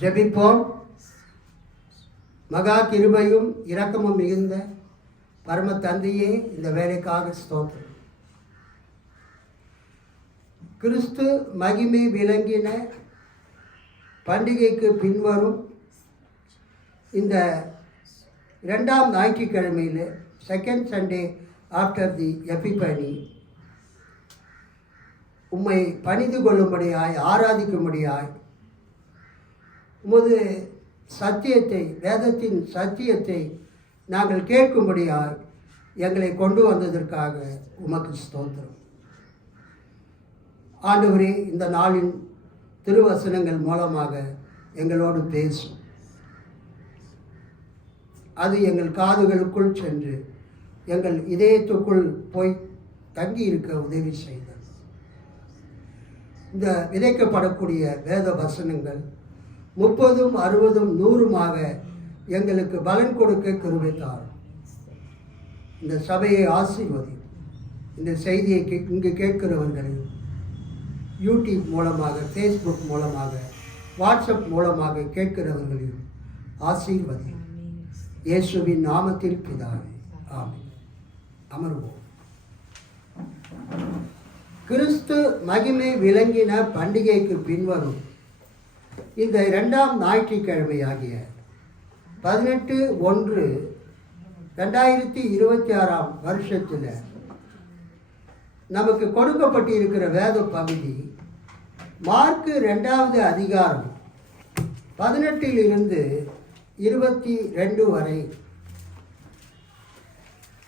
ஜெபிப்போம். மகா கிருபையும் இரக்கமும் மிகுந்த பரம தந்தையே, இந்த வேலைக்காக ஸ்தோத்திரம். கிறிஸ்து மகிமை விளங்கின பண்டிகைக்கு பின்வரும் இந்த 2ஆம் ஞாயிற்றுக்கிழமையில், செகண்ட் சண்டே ஆஃப்டர் தி எபிபனி, உம்மை பணிந்து கொள்ளும்படியாய், ஆராதிக்கும்படியாய், உமது சத்தியத்தை, வேதத்தின் சத்தியத்தை நாங்கள் கேட்கும்படியாய் எங்களை கொண்டு வந்ததற்காக உமக்கு ஸ்தோத்திரம். ஆண்டவரே, இந்த நாளின் திருவசனங்கள் மூலமாக எங்களோடு பேசும். அது எங்கள் காதுகளுக்குள் சென்று எங்கள் இதயத்துக்குள் போய் தங்கி இருக்க உதவி செய்தது. இந்த விதைக்கப்படக்கூடிய வேத வசனங்கள் 30, 60, 100 எங்களுக்கு பலன் கொடுக்க கிருபை தாரும். இந்த சபையை ஆசீர்வதி. இந்த செய்தியை இங்கு கேட்கிறவர்களையும் யூடியூப் மூலமாக, ஃபேஸ்புக் மூலமாக, வாட்ஸ்அப் மூலமாக கேட்கிறவர்களையும் ஆசீர்வதி. இயேசுவின் நாமத்தில் பிதாவே, ஆமென். அமர்வோம். கிறிஸ்து மகிமை விளங்கின பண்டிகைக்கு பின்வரும் இந்த 2ஆம் ஞாயிற்றுக்கிழமையாகிய 18/1/2026 வருஷத்தில் நமக்கு கொடுக்கப்பட்டிருக்கிற வேத பகுதி மார்க்கு 2வது அதிகாரம் 18 22 வரை.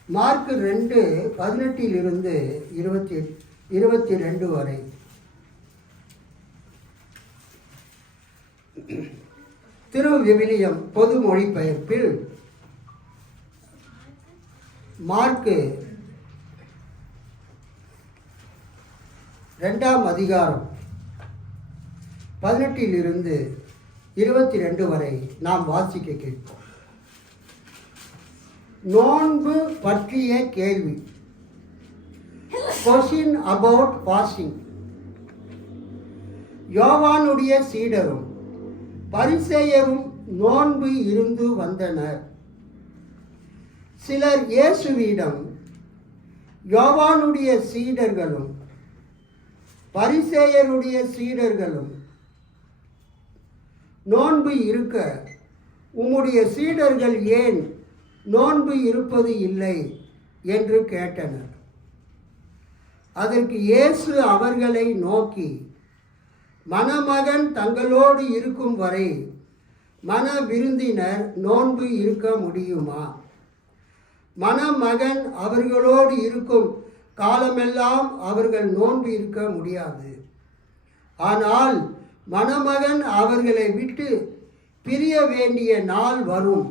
மார்க்கு 2 18 22 வரை. திரு விவிலியம் பொது மொழிபெயர்ப்பில் மார்க்கு 2ஆம் அதிகாரம் 18 22 வரை நாம் வாசிக்க கேட்போம். நோன்பு பற்றிய கேள்வி. Question about fasting. யோவானுடைய சீடரும் பரிசேயரும் நோன்பு இருந்து வந்தனர். சிலர் இயேசுவிடம், யோவானுடைய சீடர்களும் பரிசேயருடைய சீடர்களும் நோன்பு இருக்க உம்முடைய சீடர்கள் ஏன் நோன்பு இருப்பது இல்லை என்று கேட்டனர். அதற்கு இயேசு அவர்களை நோக்கி, மணமகன் தங்களோடு இருக்கும் வரை மண விருந்தினர் நோன்பு இருக்க முடியுமா? மணமகன் அவர்களோடு இருக்கும் காலமெல்லாம் அவர்கள் நோன்பு இருக்க முடியாது. ஆனால் மணமகன் அவர்களை விட்டு பிரிய வேண்டிய நாள் வரும்.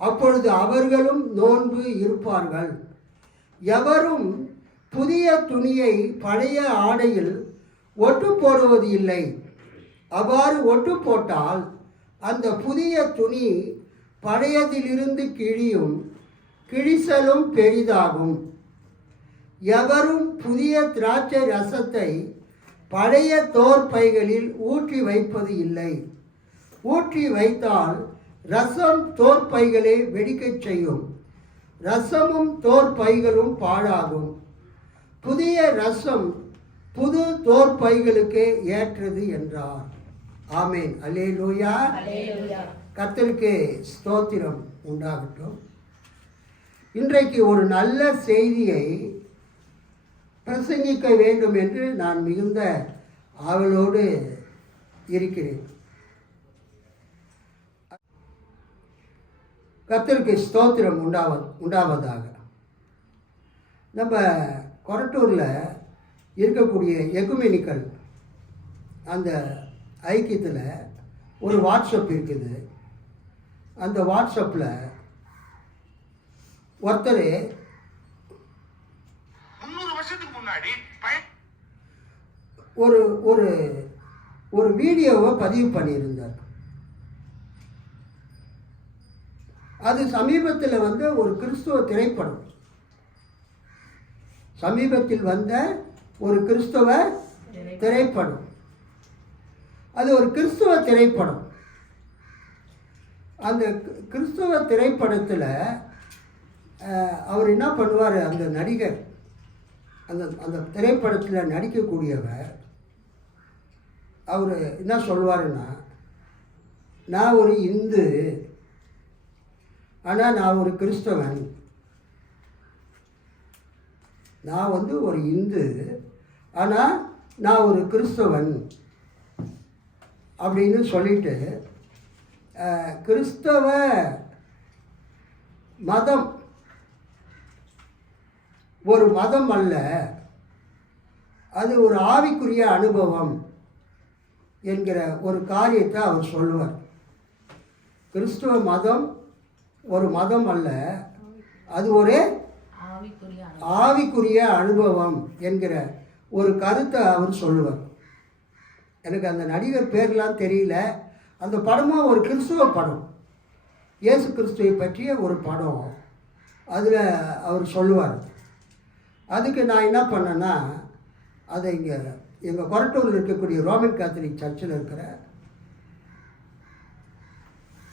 அப்பொழுது அவர்களும் நோன்பு இருப்பார்கள். எவரும் புதிய துணியை பழைய ஆடையில் ஒட்டு போடுவது இல்லை. அவ்வாறு ஒட்டு போட்டால் அந்த புதிய துணி பழையதிலிருந்து கிழியும், கிழிசலும் பெரிதாகும். எவரும் புதிய திராட்சை ரசத்தை பழைய தோற்பைகளில் ஊற்றி வைப்பது இல்லை. ஊற்றி வைத்தால் ரசம் தோற்பைகளை வெடிக்கச் செய்யும். ரசமும் தோற்பைகளும் பாழாகும். புதிய ரசம் புது தோற்பைகளுக்கு ஏற்றது என்றார். ஆமேன். அல்லேலூயா. கர்த்தருக்கு ஸ்தோத்திரம் உண்டாகட்டும். இன்றைக்கு ஒரு நல்ல செய்தியை பிரசங்கிக்க வேண்டும் என்று நான் மிகுந்த ஆவலோடு இருக்கிறேன். கர்த்தருக்கு ஸ்தோத்திரம் உண்டாவதாக. நம்ம கொரட்டூரில் இருக்கக்கூடிய எகுமெனிக்கல் அந்த ஐக்கியத்தில் ஒரு வாட்ஸ்அப் இருக்குது. அந்த வாட்ஸ்அப்பில் ஒருத்தர் 300 வருஷத்துக்கு முன்னாடி ஒரு ஒரு ஒரு வீடியோவை பதிவு பண்ணியிருந்தார். அது சமீபத்தில் வந்த ஒரு கிறிஸ்துவ திரைப்படம். சமீபத்தில் வந்த ஒரு கிறிஸ்துவ திரைப்படம். அது ஒரு கிறிஸ்துவ திரைப்படம். அந்த கிறிஸ்தவ திரைப்படத்தில் அவர் என்ன பண்ணுவார், அந்த நடிகர், அந்த அந்த திரைப்படத்தில் நடிக்கக்கூடியவர், அவர் என்ன சொல்லுவாருன்னா, நான் ஒரு இந்து, ஆனால் நான் ஒரு கிறிஸ்தவன். நான் வந்து ஒரு இந்து, ஆனால் நான் ஒரு கிறிஸ்தவன் அப்படின்னு சொல்லிட்டு, கிறிஸ்தவ மதம் ஒரு மதம் அல்ல, அது ஒரு ஆவிக்குரிய அனுபவம் என்கிற ஒரு காரியத்தை அவர் சொல்லுவார். கிறிஸ்துவ மதம் ஒரு மதம் அல்ல, அது ஒரு ஆவிக்குரிய அனுபவம் என்கிற ஒரு கருத்தை அவர் சொல்லுவார். எனக்கு அந்த நடிகர் பேர்லாம் தெரியல. அந்த படமும் ஒரு கிறிஸ்துவ படம், இயேசு கிறிஸ்துவை பற்றிய ஒரு படம். அதில் அவர் சொல்லுவார். அதுக்கு நான் என்ன பண்ணேன்னா, அதை இங்கே எங்கள் கொரட்டூரில் இருக்கக்கூடிய ரோமன் கேத்தலிக் சர்ச்சில் இருக்கிற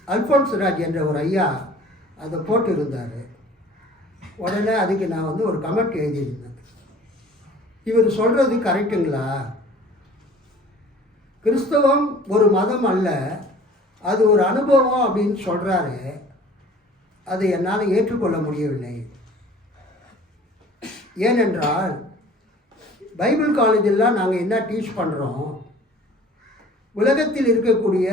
அல்ஃபோன்ஸ் ராஜ் என்ற ஒரு ஐயா அதை போட்டு இருந்தார். உடனே அதுக்கு நான் வந்து ஒரு கமெண்ட் எழுதியிருந்தேன். இவர் சொல்கிறது கரெக்டுங்களா? கிறிஸ்தவம் ஒரு மதம் அல்ல, அது ஒரு அனுபவம் அப்படின்னு சொல்கிறாரு. அதை என்னால் ஏற்றுக்கொள்ள முடியவில்லை. ஏனென்றால் பைபிள் காலேஜெல்லாம் நாங்கள் என்ன டீச் பண்ணுறோம், உலகத்தில் இருக்கக்கூடிய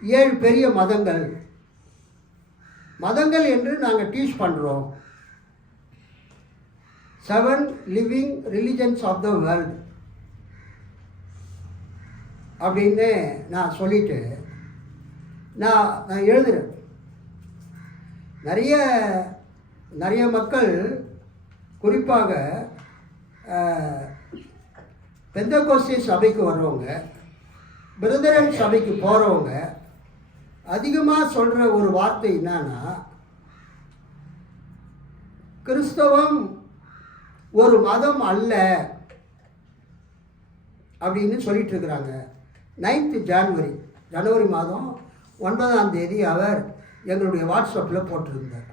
7 பெரிய மதங்கள் என்று நாங்கள் டீச் பண்ணுறோம். 7 living religions of the world அப்படின்னு நான் சொல்லிட்டு நான் எழுதுகிறேன். நிறைய மக்கள், குறிப்பாக பெந்தகோஸ்தே சபைக்கு வர்றவங்க, பிரதரன் சபைக்கு போகிறவங்க அதிகமாக சொல்கிற ஒரு வார்த்தை என்னன்னா, கிறிஸ்தவம் ஒரு மதம் அல்ல அப்படின்னு சொல்லிட்டு இருக்கிறாங்க. 9th ஜனவரி மாதம் 9ஆம் தேதி அவர் எங்களுடைய வாட்ஸ்அப்பில் போட்டிருந்தார்.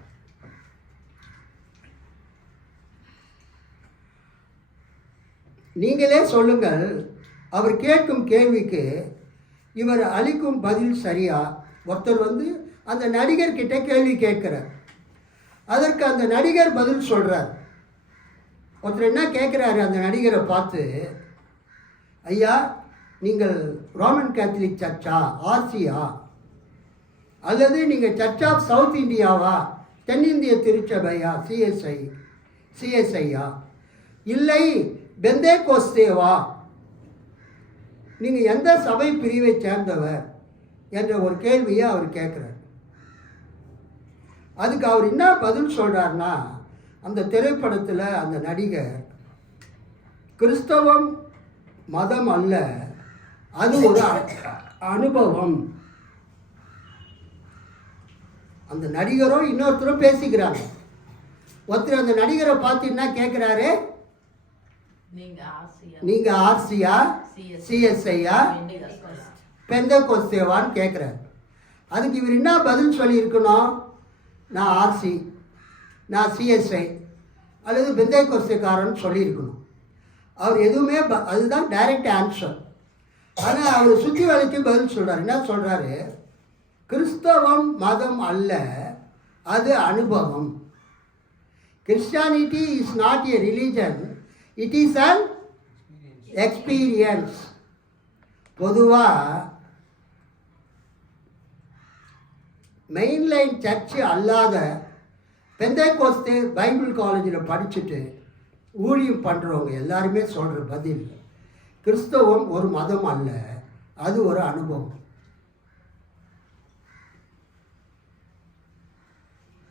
நீங்களே சொல்லுங்கள், அவர் கேட்கும் கேள்விக்கு இவர் அளிக்கும் பதில் சரியா? ஒருத்தர் வந்து அந்த நடிகர்கிட்ட கேள்வி கேட்குறார், அதற்கு அந்த நடிகர் பதில் சொல்கிறார். ஒருத்தர் என்ன கேட்குறாரு அந்த நடிகரை பார்த்து, ஐயா நீங்கள் ரோமன் கேத்தலிக் சர்ச்சா, ஆர்சியா, அல்லது நீங்கள் சர்ச் ஆஃப் சவுத் இந்தியாவா, தென்னிந்திய திருச்சபையா, சிஎஸ்ஐயா, இல்லை பெந்தேகோஸ்தேவா, நீங்கள் எந்த சபை பிரிவை சேர்ந்தவர் என்ற ஒரு கேள்வியை அவர் கேட்குறார். அதுக்கு அவர் என்ன பதில் சொல்கிறார்னா, அந்த திரைப்படத்தில் அந்த நடிகர், கிறிஸ்தவம் மதம் அல்ல, அது ஒரு அனுபவம். அந்த நடிகரும் இன்னொருத்தரும் பேசிக்கிறாங்க. ஒருத்தர் அந்த நடிகரை பார்த்து என்ன கேட்குறாரு, நீங்க ஆர்சியா, சிஎஸ்ஐயா, பெந்தகோஸ்தேவான்னு கேட்குறாரு. அதுக்கு இவர் என்ன பதில் சொல்லியிருக்கணும், நான் ஆர்சி, நான் சிஎஸ்ஐ அல்லது பெந்தகோஸ்தேக்காரன்னு சொல்லியிருக்கணும். அவர் எதுவுமே அதுதான் டைரக்ட் ஆன்சர். ஆனால் அவர் சுற்றி வளைச்சு பதில் சொல்கிறார். என்ன சொல்கிறாரு, கிறிஸ்தவம் மதம் அல்ல, அது அனுபவம். Christianity is not a religion, it is an experience. பொதுவாக மெயின்லைன் சர்ச்சு அல்லாத பெந்தேகோஸ்தே பைபிள் காலேஜில் படிச்சுட்டு ஊழியம் பண்ணுறவங்க எல்லாருமே சொல்கிற பதில், கிறிஸ்தவம் ஒரு மதம் அல்ல, அது ஒரு அனுபவம்.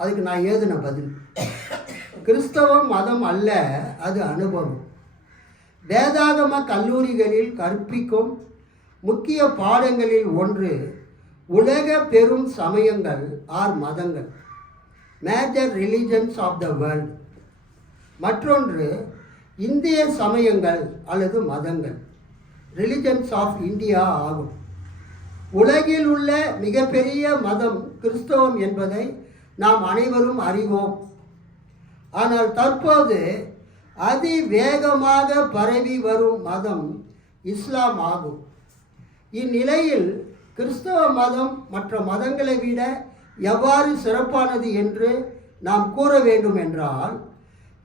அதுக்கு நான் எழுதின பதில், கிறிஸ்தவம் மதம் அல்ல, அது அனுபவம். வேதாகம கல்லூரிகளில் கற்பிக்கும் முக்கிய பாடங்களில் ஒன்று உலக பெரும் சமயங்கள் ஆர் மதங்கள், major religions of the world. மற்றொன்று இந்திய சமயங்கள் அல்லது மதங்கள், ரிலிஜன்ஸ் ஆஃப் இந்தியா ஆகும். உலகில் உள்ள மிகப்பெரிய மதம் கிறிஸ்தவம் என்பதை நாம் அனைவரும் அறிவோம். ஆனால் தற்போது அதிவேகமாக பரவி வரும் மதம் இஸ்லாம் ஆகும். இந்நிலையில் கிறிஸ்தவ மதம் மற்ற மதங்களை விட எவ்வாறு சிறப்பானது என்று நாம் கூற வேண்டும் என்றால்,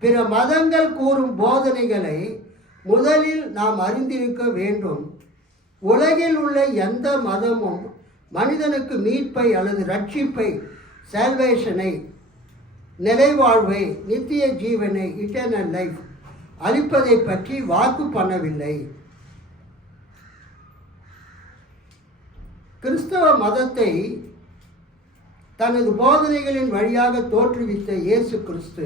பிற மதங்கள் கூறும் போதனைகளை முதலில் நாம் அறிந்திருக்க வேண்டும். உலகில் உள்ள எந்த மதமும் மனிதனுக்கு மீட்பை அல்லது ரட்சிப்பை, சால்வேஷனை, நிலைவாழ்வை, நித்திய ஜீவனை, இட்டர்னல் லைஃப் அளிப்பதை பற்றி வாக்கு பண்ணவில்லை. கிறிஸ்தவ மதத்தை தனது போதனைகளின் வழியாக தோற்றுவித்த இயேசு கிறிஸ்து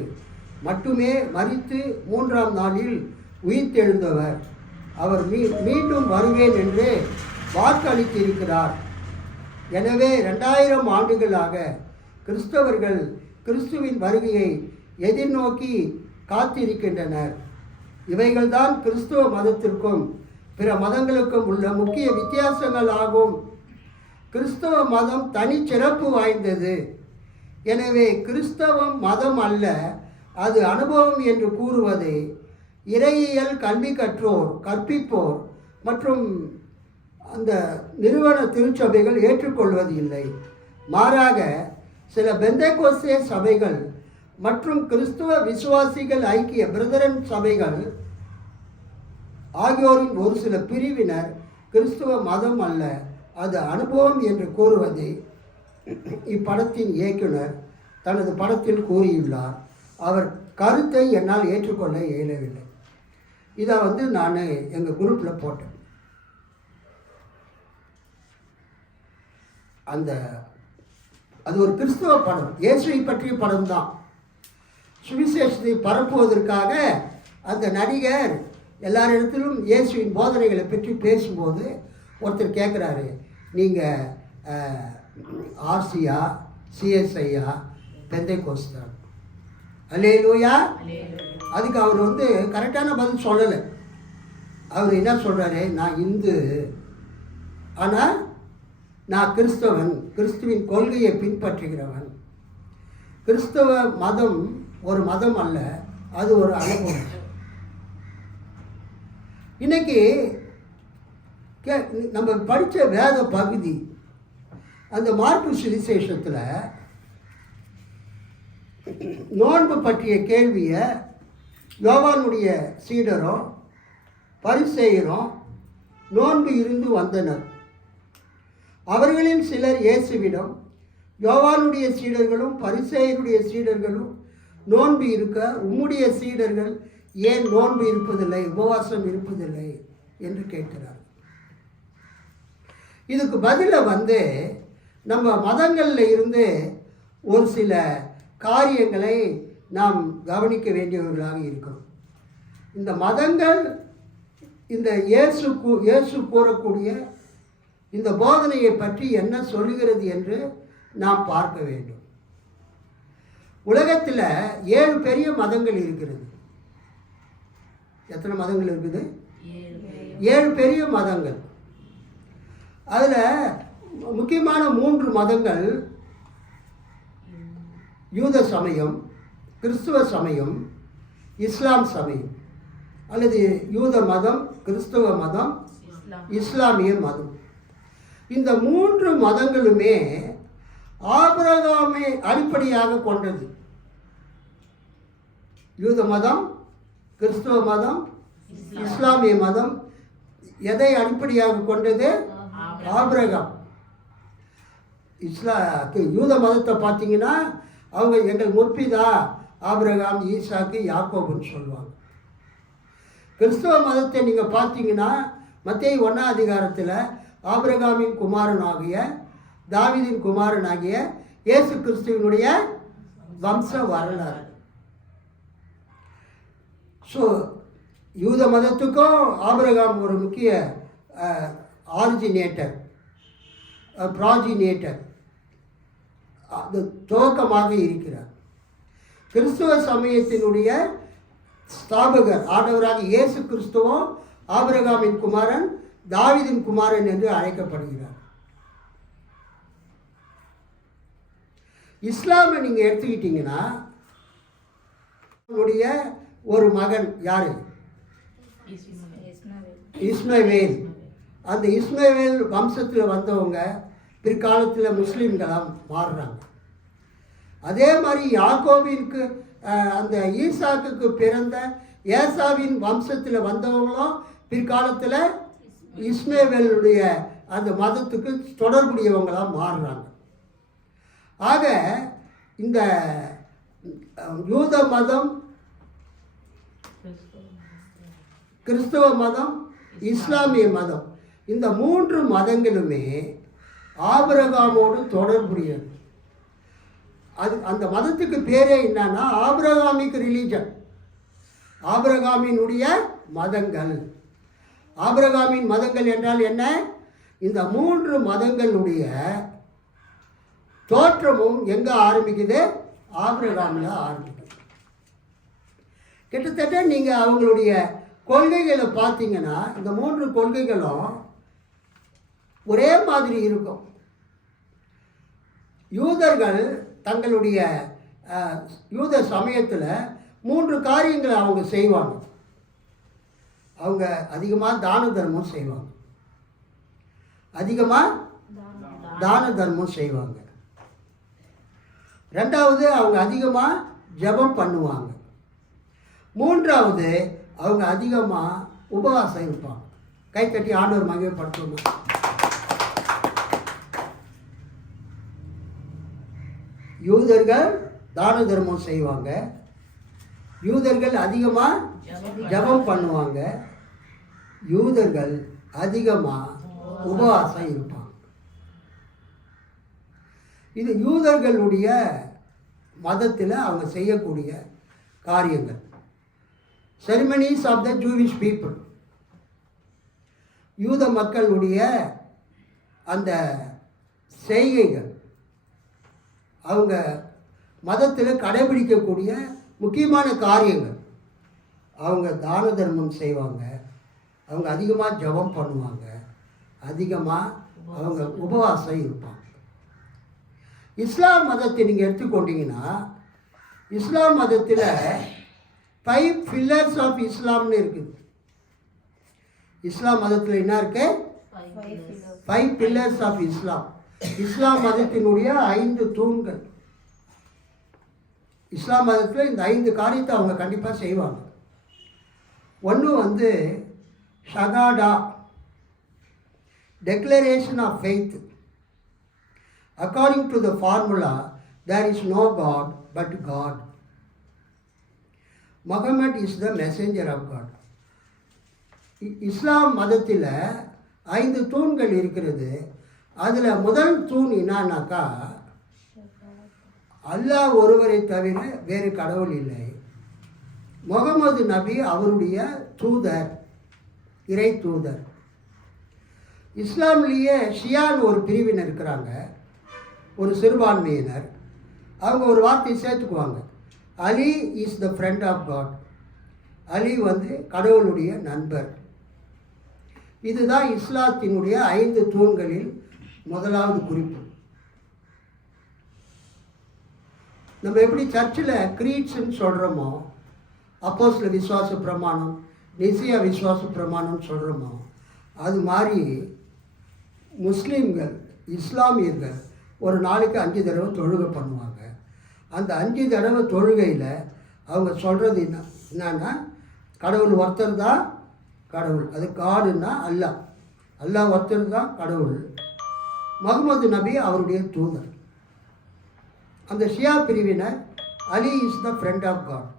மட்டுமே மரித்து 3ஆம் நாளில் உயிர்த்தெழுந்தவர். அவர் மீண்டும் வருவேன் என்று வாக்களித்திருக்கிறார். எனவே 2000 ஆண்டுகளாக கிறிஸ்தவர்கள் கிறிஸ்துவின் வருகையை எதிர்நோக்கி காத்திருக்கின்றனர். இவைகள்தான் கிறிஸ்துவ மதத்திற்கும் பிற மதங்களுக்கும் உள்ள முக்கிய வித்தியாசங்கள் ஆகும். கிறிஸ்தவ மதம் தனிச்சிறப்பு வாய்ந்தது. எனவே கிறிஸ்தவம் மதம் அல்ல, அது அனுபவம் என்று கூறுவதை இறையியல் கல்வி கற்றோர், கற்பிப்போர் மற்றும் அந்த நிறுவன திருச்சபைகள் ஏற்றுக்கொள்வது இல்லை. மாறாக சில பெந்தேகோஸ்தே சபைகள் மற்றும் கிறிஸ்துவ விசுவாசிகள் ஐக்கிய பிரதரன் சபைகள் ஆகியோரின் ஒரு சில பிரிவினர் கிறிஸ்துவ மதம் அல்ல, அது அனுபவம் என்று கூறுவதை இப்படத்தின் இயக்குனர் தனது படத்தில் கூறியுள்ளார். அவர் கருத்தை என்னால் ஏற்றுக்கொள்ள இயலவில்லை. இதை நான் எங்கள் குரூப்பில் போட்டேன். அது ஒரு கிறிஸ்துவ படம், இயேசுவை பற்றிய படம் தான். சுவிசேஷத்தை பரப்புவதற்காக அந்த நடிகர் எல்லாரிடத்திலும் இயேசுவின் போதனைகளை பற்றி பேசும்போது ஒருத்தர் கேட்குறாரு, நீங்கள் ஆர்சியா, சிஎஸ்ஐயா, பெந்தேகோஸ்தா? அல்லேலூயா. அதுக்கு அவர் கரெக்டான பதில் சொல்லலை. அவர் என்ன சொல்கிறாரு, நான் இந்து, ஆனால் நான் கிறிஸ்தவன், கிறிஸ்துவின் கொள்கையை பின்பற்றுகிறவன். கிறிஸ்தவ மதம் ஒரு மதம் அல்ல, அது ஒரு அனுபவம். இன்னைக்கு நம்ம படித்த வேத பகுதி, அந்த மார்க்கு சுவிசேஷத்தில் நோன்பு பற்றிய கேள்வியை யோவானுடைய சீடரும் பரிசேயரும் நோன்பு இருந்து வந்தனர். அவர்களில் சிலர் இயேசுவிடம், யோவானுடைய சீடர்களும் பரிசேயருடைய சீடர்களும் நோன்பு இருக்க உம்முடைய சீடர்கள் ஏன் நோன்பு இருப்பதில்லை, உபவாசம் இருப்பதில்லை என்று கேட்கிறார். இதுக்கு பதில நம்ம மதங்களில் இருந்து ஒரு சில காரியங்களை நாம் கவனிக்க வேண்டியவர்களாக இருக்கிறோம். இந்த மதங்கள் இந்த இயேசு கூறக்கூடிய இந்த போதனையை பற்றி என்ன சொல்லுகிறது என்று நாம் பார்க்க வேண்டும். உலகத்தில் 7 பெரிய மதங்கள் இருக்கிறது. எத்தனை மதங்கள் இருக்குது? 7 பெரிய மதங்கள். அதில் முக்கியமான 3 மதங்கள் யூத சமயம், கிறிஸ்துவ சமயம், இஸ்லாம் சமயம். அல்லது யூத மதம், கிறிஸ்துவ மதம், இஸ்லாமிய மதம். இந்த 3 மதங்களுமே ஆபிரகாமை அடிப்படையாக கொண்டது. யூத மதம், கிறிஸ்துவ மதம், இஸ்லாமிய மதம் எதை அடிப்படையாக கொண்டது? ஆபிரகாம். யூத மதத்தை பார்த்தீங்கன்னா அவங்க எங்கள் முற்பிதா ஆபிரகாம், ஈசாக்கு, யாக்கோபுன்னு சொல்லுவாங்க. கிறிஸ்தவ மதத்தை நீங்கள் பார்த்தீங்கன்னா மத்தேயு 1ஆம் அதிகாரத்தில் ஆபிரகாமின் குமாரனாகிய தாவீதின் குமாரனாகிய இயேசு கிறிஸ்துவினுடைய வம்ச வரலாறு. ஸோ யூத மதத்துக்கும் ஆபிரகாம் ஒரு முக்கிய ஆரிஜினேட்டர், ப்ராஜினேட்டர், அது துவக்கமாக இருக்கிறார். கிறிஸ்துவ சமயத்தினுடைய ஸ்தாபகர் ஆண்டவராக இயேசு கிறிஸ்துவும் ஆபிரகாமின் குமாரன், தாவீதின் குமாரன் என்று அழைக்கப்படுகிறார். இஸ்லாமை நீங்கள் எடுத்துக்கிட்டிங்கன்னா அவனுடைய ஒரு மகன் யார்? இஸ்மவேல். அந்த இஸ்மவேல் வம்சத்தில் வந்தவங்க பிற்காலத்தில் முஸ்லீம்களாக மாறுறாங்க. அதே மாதிரி யாக்கோபிற்கு அந்த ஈசாக்குக்கு பிறந்த ஏசாவின் வம்சத்தில் வந்தவங்களும் பிற்காலத்தில் இஸ்மவேலுடைய அந்த மதத்துக்கு தொடர்புடையவங்களாக மாறுறாங்க. ஆக இந்த யூத மதம், கிறிஸ்தவ மதம், இஸ்லாமிய மதம், இந்த 3 மதங்களுமே ஆபிரகாமோடு தொடர்புடையது. அது அந்த மதத்துக்கு பேரே என்னன்னா ஆபிரகாமிக் ரிலீஜன், ஆபிரகாமினுடைய மதங்கள். ஆபிரகாமின் மதங்கள் என்றால் என்ன? இந்த 3 மதங்களுடைய தோற்றமும் எங்கே ஆரம்பிக்குது? ஆபிரகாமில் ஆரம்பிக்குது. கிட்டத்தட்ட நீங்கள் அவங்களுடைய கொள்கைகளை பார்த்தீங்கன்னா இந்த 3 கொள்கைகளும் ஒரே மாதிரி இருக்கும். யூதர்கள் தங்களுடைய யூத சமயத்தில் 3 காரியங்களை அவங்க செய்வாங்க. அவங்க அதிகமாக தான தர்மம் செய்வாங்க, செய்வாங்க. 2வது அவங்க அதிகமாக ஜெபம் பண்ணுவாங்க. 3வது அவங்க அதிகமாக உபவாசம் இருப்பாங்க. கை தட்டி ஆண்டவர் மகிமைப்படுத்துவாங்க. யூதர்கள் தான தர்மம் செய்வாங்க, யூதர்கள் அதிகமாக ஜெபம் பண்ணுவாங்க, யூதர்கள் அதிகமாக உபவாசம் இருப்பாங்க. இது யூதர்களுடைய மதத்தில் அவங்க செய்யக்கூடிய காரியங்கள். Ceremonies of the Jewish people, யூத மக்களுடைய அந்த செய்கைகள், அவங்க மதத்தில் கடைபிடிக்கக்கூடிய முக்கியமான காரியங்கள். அவங்க தான தர்மம் செய்வாங்க, அவங்க அதிகமாக ஜெபம் பண்ணுவாங்க, அதிகமாக அவங்க உபவாசம் இருப்பாங்க. இஸ்லாம் மதத்தை நீங்கள் எடுத்துக்கொண்டீங்கன்னா இஸ்லாம் மதத்தில் 5 pillars ஆஃப் இஸ்லாம்னு இருக்குது. இஸ்லாம் மதத்தில் என்ன இருக்கு? 5 pillars ஆஃப் இஸ்லாம். இஸ்லாம் மதத்தினுடைய 5 தூண்கள். இஸ்லாம் மதத்தில் இந்த 5 காரியத்தை அவங்க கண்டிப்பாக செய்வாங்க. ஒன்று ஷகாடா, declaration of faith. According to the formula there is no god but God. Muhammad is the messenger of God. இஸ்லாம் மதத்தில் 5 தூண்கள் இருக்கிறது. அதில் முதல் தூண் என்னன்னாக்கா, அல்லாஹ் ஒருவரை தவிர வேறு கடவுள் இல்லை. முகமது நபி அவருடைய தூதர், இறை தூதர். இஸ்லாம்லேயே ஷியான்னு ஒரு பிரிவினர் இருக்கிறாங்க, ஒரு சிறுபான்மையினர். அவங்க ஒரு வார்த்தையை சேர்த்துக்குவாங்க, Ali is the friend of God. Ali கடவுளுடைய நண்பர். இதுதான் இஸ்லாத்தினுடைய 5 தூண்களில் முதலாவது குறிப்பு. நம்ம எப்படி சர்ச்சில் கிரீட்ஸ்ன்னு சொல்கிறோமோ, அப்போஸ்தல விசுவாச பிரமாணம், நிசியா விசுவாச பிரமாணம் சொல்கிறோமோ, அது மாதிரி முஸ்லீம்கள், இஸ்லாமியர்கள் ஒரு நாளைக்கு 5 தடவை தொழுகை பண்ணுவாங்க. அந்த 5 தடவை தொழுகையில் அவங்க சொல்கிறது என்னன்னா, கடவுள் ஒருத்தர் தான் கடவுள், அது காடுன்னா அல்லாஹ், அல்லாஹ் ஒருத்தர் தான் கடவுள், முகமது நபி அவருடைய தூதர். அந்த ஷியா பிரிவினர் Ali is the friend of God,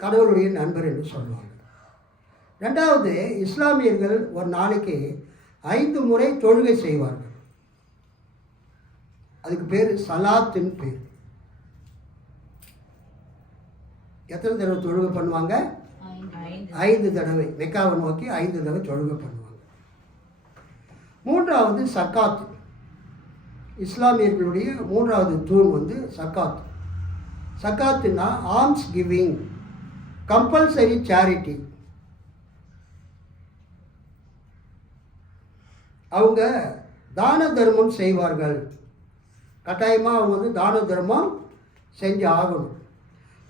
கடவுளுடைய நண்பர் என்று சொல்லுவாங்க. 2வது, இஸ்லாமியர்கள் ஒரு நாளைக்கு 5 முறை தொழுகை செய்வார்கள். அதுக்கு பேர் சலாத்துன்னு பேர். எத்தனை தடவை தொழுகை பண்ணுவாங்க? 5 தடவை. மெக்காவை நோக்கி 5 தடவை தொழுகை பண்ணுவாங்க. 3வது சக்காத். இஸ்லாமியர்களுடைய 3வது தூண் சக்காத். சக்காத்துனா ஆர்ம்ஸ் கிவிங், கம்பல்சரி சேரிட்டி. அவங்க தான தர்மம் செய்வார்கள். கட்டாயமாக அவங்க வந்து தான தர்மம் செஞ்சு ஆகணும்.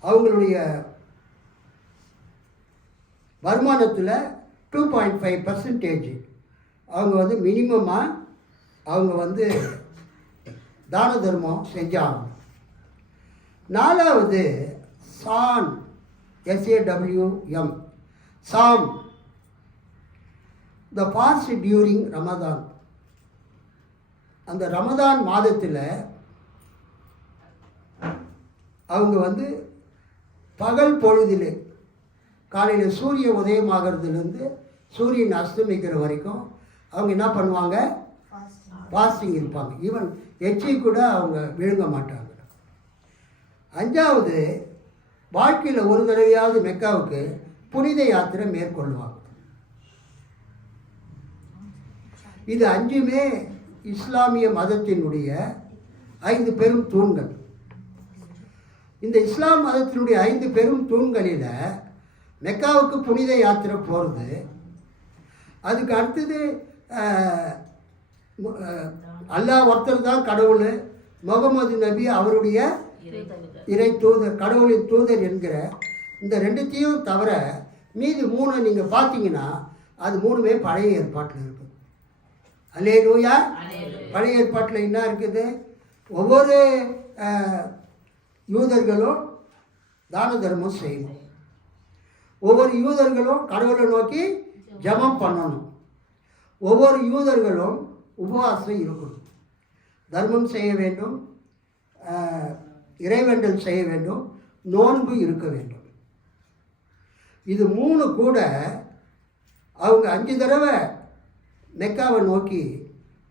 அவங்களுடைய வருமானத்தில் 2.5% அவங்க வந்து மினிமமாக அவங்க வந்து தான தர்மம் செஞ்சாகணும். 4வது சான், SAWM, சாம், த ஃபாஸ்ட் டியூரிங் ரமதான். அந்த ரமதான் மாதத்தில் அவங்க வந்து பகல் பொழுதில் காலையில் சூரியன் உதயமாகிறதுலேருந்து சூரியன் அஸ்தமிக்கிற வரைக்கும் அவங்க என்ன பண்ணுவாங்க? ஃபாஸ்டிங் இருப்பாங்க. ஈவன் எச்சி கூட அவங்க விழுங்க மாட்டாங்க. 5வது வாழ்க்கையில் ஒரு தடவையாவது மெக்காவுக்கு புனித யாத்திரை மேற்கொள்வாங்க. இது 5மே இஸ்லாமிய மதத்தினுடைய 5 பெரும் தூண்கள். இந்த இஸ்லாம் மதத்தினுடைய 5 பெரும் தூண்களில் மெக்காவுக்கு புனித யாத்திரை போகிறது. அதுக்கு அடுத்தது அல்லாஹ் ஒருத்தர் தான் கடவுள், முகமது நபி அவருடைய இறை தூதர், கடவுளின் தூதர் என்கிற இந்த 2த்தையும் தவிர மீதி 3 நீங்கள் பார்த்தீங்கன்னா அது 3மே பழைய ஏற்பாட்டில் இருக்குது. அல்லேலூயா. பழைய ஏற்பாட்டில் என்ன இருக்குது? ஒவ்வொரு யூதர்களும் தான தர்மம் செய்யணும். ஒவ்வொரு யூதர்களும் கடவுளை நோக்கி ஜெபம் பண்ணணும். ஒவ்வொரு யூதர்களும் உபவாசம் இருக்கணும். தர்மம் செய்ய வேண்டும், இறைவேண்டல் செய்ய வேண்டும், நோன்பு இருக்க வேண்டும். இது 3 கூட அவங்க 5 தடவை மெக்காவை நோக்கி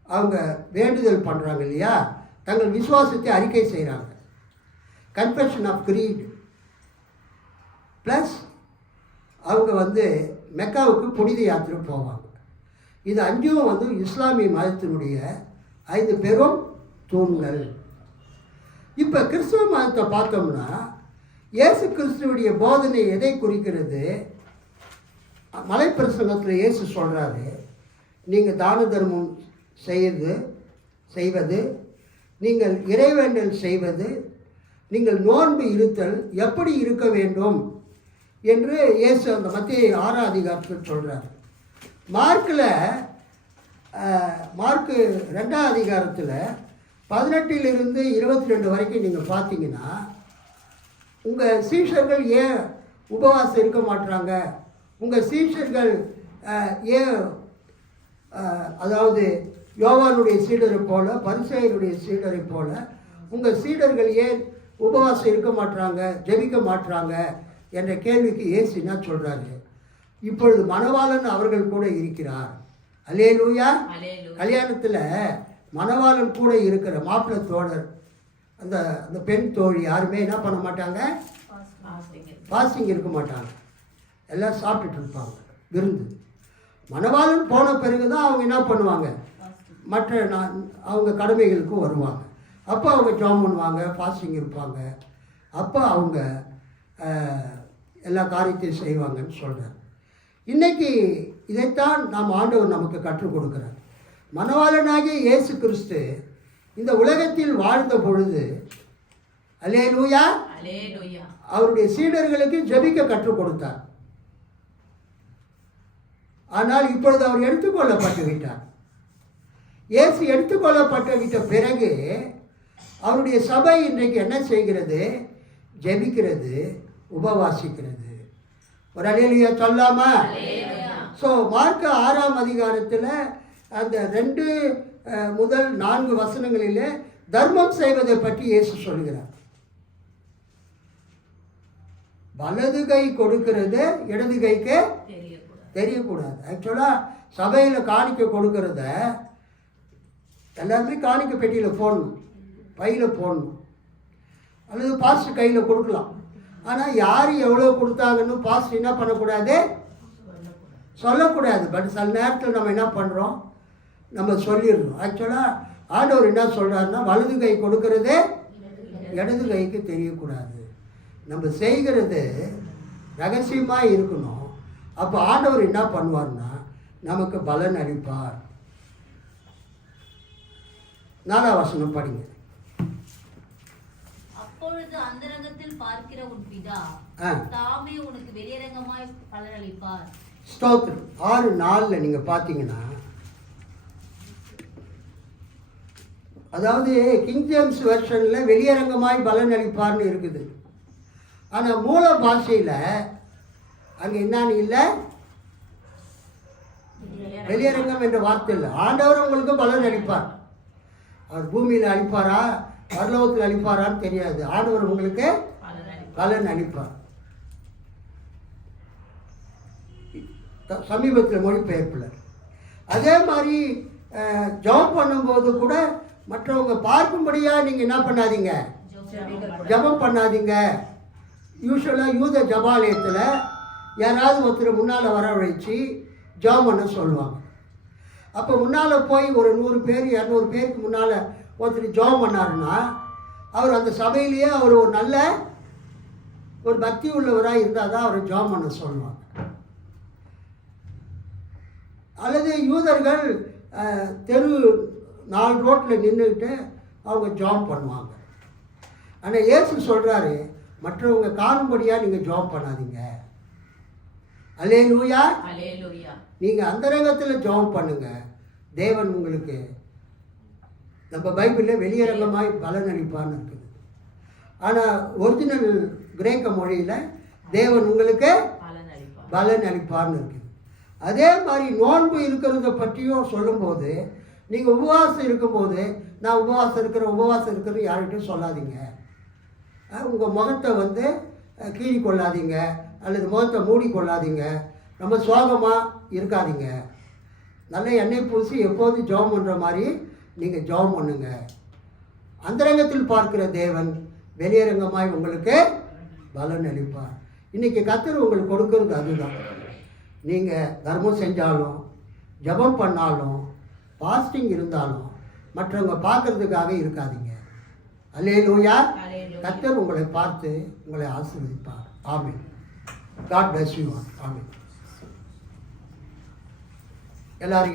அவங்க வேண்டுதல் பண்ணுறாங்க இல்லையா? தங்கள் விசுவாசத்தை அறிக்கை செய்கிறாங்க. கன்ஃபெஷன் ஆஃப் கிரீட் ப்ளஸ் அவங்க வந்து மெக்காவுக்கு புனித யாத்திரை போவாங்க. இது 5ம் வந்து இஸ்லாமிய மதத்தினுடைய 5 பெரும் தூண்கள். இப்போ கிறிஸ்துவ மதத்தை பார்த்தோம்னா இயேசு கிறிஸ்துவுடைய போதனை எதை குறிக்கிறது? மலைப்பிரசங்கத்தில் இயேசு சொல்கிறாரு, நீங்கள் தான தர்மம் செய்வது, நீங்கள் இறைவேண்டல் செய்வது, நீங்கள் நோன்பு இருத்தல் எப்படி இருக்க வேண்டும் என்று இயேசு அந்த மத்திய 6ஆம் அதிகாரத்தில் சொல்கிறார். மார்க்கு 2ஆம் அதிகாரத்தில் 18லிருந்து 22 வரைக்கும் நீங்கள் பார்த்தீங்கன்னா உங்கள் சீஷர்கள் ஏன் உபவாசம் இருக்க மாட்டுறாங்க, உங்கள் சீஷர்கள் ஏன் அதாவது யோவானுடைய சீடரை போல பரிசேயருடைய சீடரை போல உங்கள் சீடர்கள் ஏன் உபவாசம் இருக்க மாட்டுறாங்க, ஜெபிக்க மாட்டுறாங்க என்ற கேள்விக்கு இயேசு என்ன சொல்கிறாரு? இப்பொழுது மணவாளன் அவர்கள் கூட இருக்கிறார். அல்லேலூயா. கல்யாணத்தில் மணவாளன் கூட இருக்கிற மாப்பிள்ளை தோழர் அந்த அந்த பெண் தோழி யாருமே என்ன பண்ண மாட்டாங்க? ஃபாஸ்டிங் இருக்க மாட்டாங்க. எல்லாம் சாப்பிட்டுட்டு இருப்பாங்க விருந்து. மணவாளன் போன பிறகு தான் அவங்க என்ன பண்ணுவாங்க? மற்ற அவங்க கடமைகளுக்கு வருவாங்க. அப்போ அவங்க ஜாம் பண்ணுவாங்க, ஃபாஸ்டிங் இருப்பாங்க. அப்போ அவங்க எல்லா காரியத்தையும் செய்வாங்கன்னு சொல்கிறார். இன்றைக்கி இதைத்தான் நாம் ஆண்டவர் நமக்கு கற்றுக் கொடுக்குறார். மணவாளனாகிய இயேசு கிறிஸ்து இந்த உலகத்தில் வாழ்ந்த பொழுது அல்லேலூயா அவருடைய சீடர்களுக்கு ஜெபிக்க கற்றுக் கொடுத்தார். ஆனால் இப்பொழுது அவர் எடுத்துக்கொள்ளப்பட்டு விட்டார். இயேசு எடுத்துக்கொள்ளப்பட்டு விட்ட பிறகு அவருடைய சபை இன்றைக்கு என்ன செய்கிறது? ஜெபிக்கிறது, உபவாசிக்கிறது. ஒரு அல்லேலூயா சொல்லாமா? ஸோ மார்க்கு 6ஆம் அதிகாரத்தில் அந்த 2 முதல் 4 வசனங்களிலே தர்மம் செய்வதை பற்றி இயேசு சொல்கிறார். வலது கை கொடுக்கிறது இடது கைக்கு தெரியக்கூடாது. ஆக்சுவலாக சபையில் காணிக்கை கொடுக்கறத எல்லாருமே காணிக்கை பெட்டியில் போடணும், பையில் போடணும், அல்லது பாஸ்ட் கையில் கொடுக்கலாம். ஆனால் யார் எவ்வளோ கொடுத்தாங்கன்னு பாஸ்ட் என்ன பண்ணக்கூடாது? சொல்லக்கூடாது. பட் சில நேரத்தில் நம்ம என்ன பண்ணுறோம்? நம்ம சொல்லிடணும். ஆக்சுவலாக ஆண்டவர் என்ன சொல்கிறாருன்னா, வலது கை கொடுக்கறதே இடது கைக்கு தெரியக்கூடாது. நம்ம செய்கிறது ரகசியமாக இருக்கணும். அப்போ ஆண்டவர் என்ன பண்ணுவார்னா நமக்கு பலன் அளிப்பார். 4ஆம் வசனம் படிங்க. இப்பொழுது அந்தரங்கத்தில் பார்க்கிற உன் பிதா ஆ. தாமே உனக்கு வெளியரங்கமாய் பலனளிப்பார். ஸ்தோத்திரம். 6:4 நீங்கள் பார்த்தீங்கன்னா, அதாவது கிங் ஜேம்ஸ் வெர்ஷனில் வெளியரங்கமாய் பலன் அளிப்பார்னு இருக்குது. ஆனால் மூல பாஷையில் அங்கே என்னன்னு இல்லை, வெளியரங்கம் என்ற வார்த்தை இல்லை. ஆண்டவர் உங்களுக்கு பலன் அளிப்பார். அவர் பூமியில் அளிப்பாரா பரலோகத்தில் அளிப்பாரான்னு தெரியாது. ஆண்டவர் உங்களுக்கு பலன் அளிப்பார். சமீபத்தில் மொழிபெயர்ப்பில் அதே மாதிரி ஜெபம் பண்ணும்போது கூட மற்றவங்க பார்க்கும்படியாக நீங்கள் என்ன பண்ணாதீங்க, ஜெபம் பண்ணாதீங்க. யூஸ்வலாக யூத ஜபாலயத்தில் யாராவது ஒருத்தர் முன்னால் வரவழைச்சி ஜெபம் பண்ண சொல்லுவாங்க. அப்போ முன்னால் போய் ஒரு 100 பேர் 200 பேருக்கு முன்னால் ஒருத்தர் ஜெபம் பண்ணாருன்னா அவர் அந்த சபையிலேயே அவர் ஒரு நல்ல ஒரு பக்தி உள்ளவராக இருந்தால் தான் அவர் ஜெபம் பண்ண சொல்லுவாங்க. அல்லது யூதர்கள் தெரு 4 ரோட்டில் நின்றுக்கிட்டு அவங்க ஜெபம் பண்ணுவாங்க. ஆனால் இயேசு சொல்கிறாரு, மற்றவங்க காணும்படியாக நீங்கள் ஜெபம் பண்ணாதீங்க. அல்லேலூயா. அல்லேலூயா. நீங்கள் அந்தரங்கத்தில் ஜெபம் பண்ணுங்க. தேவன் உங்களுக்கு, நம்ம பைபிளில் வெளியரங்கமாய் பலன் அளிப்பான்னு இருக்குது. ஆனால் ஒரிஜினல் கிரேக்க மொழியில் தேவன் உங்களுக்கு பலன் அளிப்பார்னு இருக்குது. அதே மாதிரி நோன்பு இருக்கிறத பற்றியும் சொல்லும்போது, நீங்கள் உபவாசம் இருக்கும்போது நான் உபவாசம் இருக்கிறேன்னு யார்கிட்டையும் சொல்லாதீங்க. உங்கள் முகத்தை வந்து கீழி கொள்ளாதீங்க, அல்லது முகத்தை மூடி கொள்ளாதீங்க. ரொம்ப சோகமாக இருக்காதீங்க. நல்ல எண்ணெய் பூசி எப்போதும் ஜெபம் பண்ணுற மாதிரி நீங்கள் ஜெபம் பண்ணுங்க. அந்தரங்கத்தில் பார்க்கிற தேவன் வெளியரங்கமாய் உங்களுக்கு பலன் அளிப்பார். இன்றைக்கி கர்த்தர் உங்களுக்கு கொடுக்கறது அதுதான். நீங்கள் தர்மம் செஞ்சாலும் ஜெபம் பண்ணாலும் ஃபாஸ்டிங் இருந்தாலும் மற்றவங்க பார்க்கறதுக்காக இருக்காதீங்க. அல்லேலூயா. கர்த்தர் உங்களை பார்த்து உங்களை ஆசீர்வதிப்பார். ஆமென். God bless you all. ஆமென். எல்லாரும்